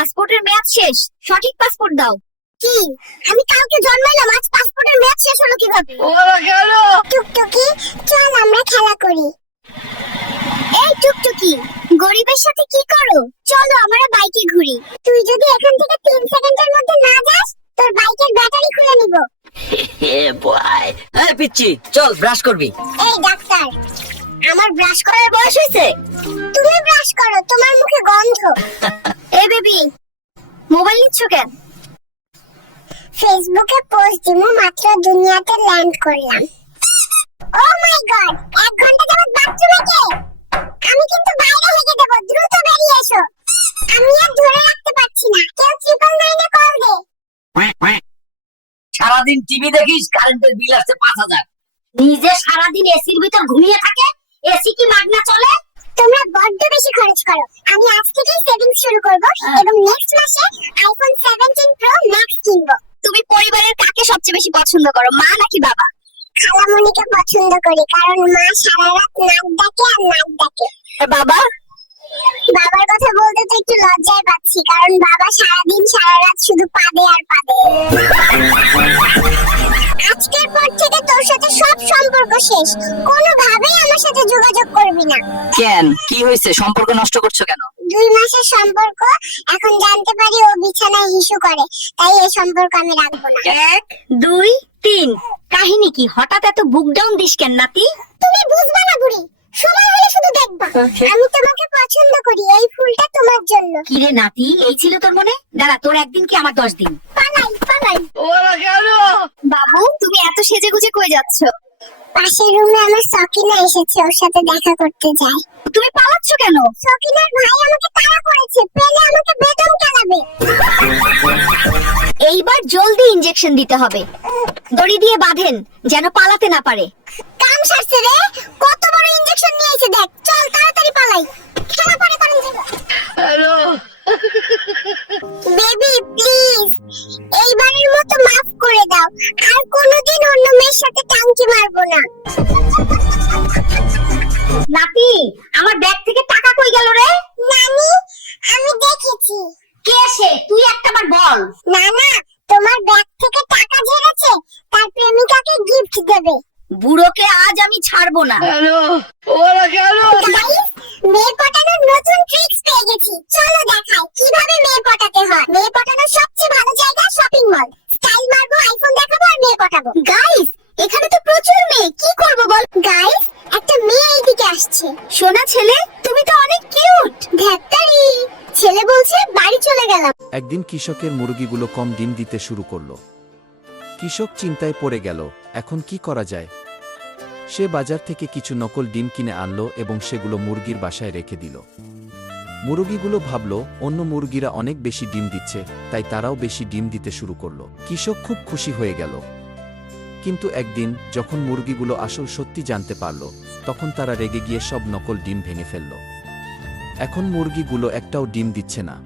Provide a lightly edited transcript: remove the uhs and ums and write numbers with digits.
পাসপোর্টের মেয়াদ শেষ, সঠিক পাসপোর্ট দাও। কি, আমি কালকে জন্মাইলাম, আজ পাসপোর্টের মেয়াদ শেষ হলো কিভাবে? ওরা গেল। টুকটুকি, চল আমরা খেলা করি। এই টুকটুকি, গরিবের সাথে কি করো? চলো আমরা বাইকে ঘুরি। তুই যদি এখান থেকে 3 সেকেন্ডের মধ্যে না যাস, তোর বাইকের ব্যাটারি খুলে নিব। বয় এই পিচ্চি, চল ব্রাশ করবি। এই ডাক্তার, আমার ব্রাশ করার বয়স হয়েছে? তুমি ব্রাশ করো, তোমার মুখে গন্ধ। এই বেবি, মোবাইল নিচ্ছ কেন? ফেসবুকে পোস্ট দিমু, মাত্র দুনিয়াতে ল্যান্ড করলাম। ও মাই গড, 1 ঘন্টা যাবত বাথরুমে কে? আমি কিন্তু বাইরে হেগে দেব, দ্রুত বেরিয়ে এসো। আমি আর ধরে রাখতে পারছি না, কেউ 999 এ কল দে। সারাদিন টিভি দেখিস, কারেন্টের বিল আসছে 5000। নিজে সারাদিন এসির ভিতর ঘুমিয়ে থাকে, এসি কি মাগনা চলে? তোমরা বড্ড বেশি খরচ করো। আমি আজ থেকেই সেভিংস শুরু করব এবং নেক্সট মাসে আইফোন 17 প্রো ম্যাক্স কিনবো। তুমি পরিবারের কাকে সবচেয়ে বেশি পছন্দ করো, মা নাকি বাবা? খালামণিকে পছন্দ করি, কারণ মা সারা রাত নাক ডাকে আর নাক ডাকে। বাবা? বাবার কথা বলতে তো একটু লজ্জায় পাচ্ছি, কারণ বাবা সারাদিন সারা রাত শুধু পাদে আর পাদে। আজকের পর থেকে তোর সাথে সব সম্পর্ক শেষ, কোনোভাবেই আমার সাথে যোগাযোগ করবি না। কেন, কি হয়েছে? সম্পর্ক নষ্ট করছো কেন? 2 মাসের সম্পর্ক, এখন জানতে পারি ও বিছানায় হিসু করে, তাই এই সম্পর্ক আমি রাখবো না। 1 2 3 কাহিনী কি? হঠাৎ এত বুক ডাউন দিস কেন নাতি? তুমি বুঝবা না বুড়ি, সময় হলে শুধু দেখবা। আমি তোমাকে পছন্দ করি, এই ফুলটা তোমার জন্য। কি রে নাতি, এই ছিল তোর মনে? দাঁড়া, তোর একদিন কি আমার 10 দিন। পালাই পালাই। ওরা গেল। বাবু, তুমি এত সেজেগুজে কই যাচ্ছ? পাশের রুমে আমার সকিনা এসেছে, ওর সাথে দেখা করতে যাই। তুমি পালাচ্ছ কেন? সকিনার ভাই আমাকে তাড়া করেছে, পেলে আমাকে বেদম চালাবে। এইবার জলদি ইনজেকশন দিতে হবে। দড়ি দিয়ে বাঁধেন, যেন পালাতে না পারে। কাম সারছে রে, কত বড় ইনজেকশন নিয়ে এসে দেখ। চল তাড়াতাড়ি পালাই, খেলা পরে করেন যাবে। হ্যালো। বেবি প্লিজ, এইবারের মতো মাফ করে দাও, আর কোনোদিন অন্য মেয়ের সাথে টাঙ্কি মারবো না। নাতি, আমার ব্যাগ থেকে টাকা কই গেল রে? নানি, আমি দেখেছি। কে সে? তুই একটাবার বল। না না, তোমার ব্যাগ থেকে টাকা ঝেড়েছে, তার প্রেমিকাকে গিফট দেবে। বুড়োকে আজ আমি ছাড়বো না। হ্যালো। ওরা গেল। গাইস, মেয়ে পটানোর নতুন ট্রিক্স পেয়ে গেছি, চলো দেখাই কিভাবে মেয়ে পটাতে হয়। মেয়ে পটানোর সবচেয়ে ভালো জায়গা শপিং মল। স্টাইল মারবো, আইফোন দেখাবো আর মেয়ে পটাবো। গাইস, এখানে তো প্রচুর মেয়ে, কি করব বল? গাইস, একটা মেয়ে এইদিকে আসছে। সোনা ছেলে, তুমি তো অনেক কিউট। ধ্যাত্তারি, ছেলে বলছে বাড়ি চলে গেলাম। একদিন কৃষকের মুরগিগুলো কম ডিম দিতে শুরু করলো। কৃষক চিন্তায় পড়ে গেল, এখন কি করা যায়? সে বাজার থেকে কিছু নকল ডিম কিনে আনলো এবং সেগুলো মুরগির বাসায় রেখে দিল। মুরগিগুলো ভাবল অন্য মুরগিরা অনেক বেশি ডিম দিচ্ছে, তাই তারাও বেশি ডিম দিতে শুরু করলো। কৃষক খুব খুশি হয়ে গেল। কিন্তু একদিন যখন মুরগিগুলো আসল সত্যি জানতে পারল, তখন তারা রেগে গিয়ে সব নকল ডিম ভেঙে ফেলল। এখন মুরগিগুলো একটাও ডিম দিচ্ছে না।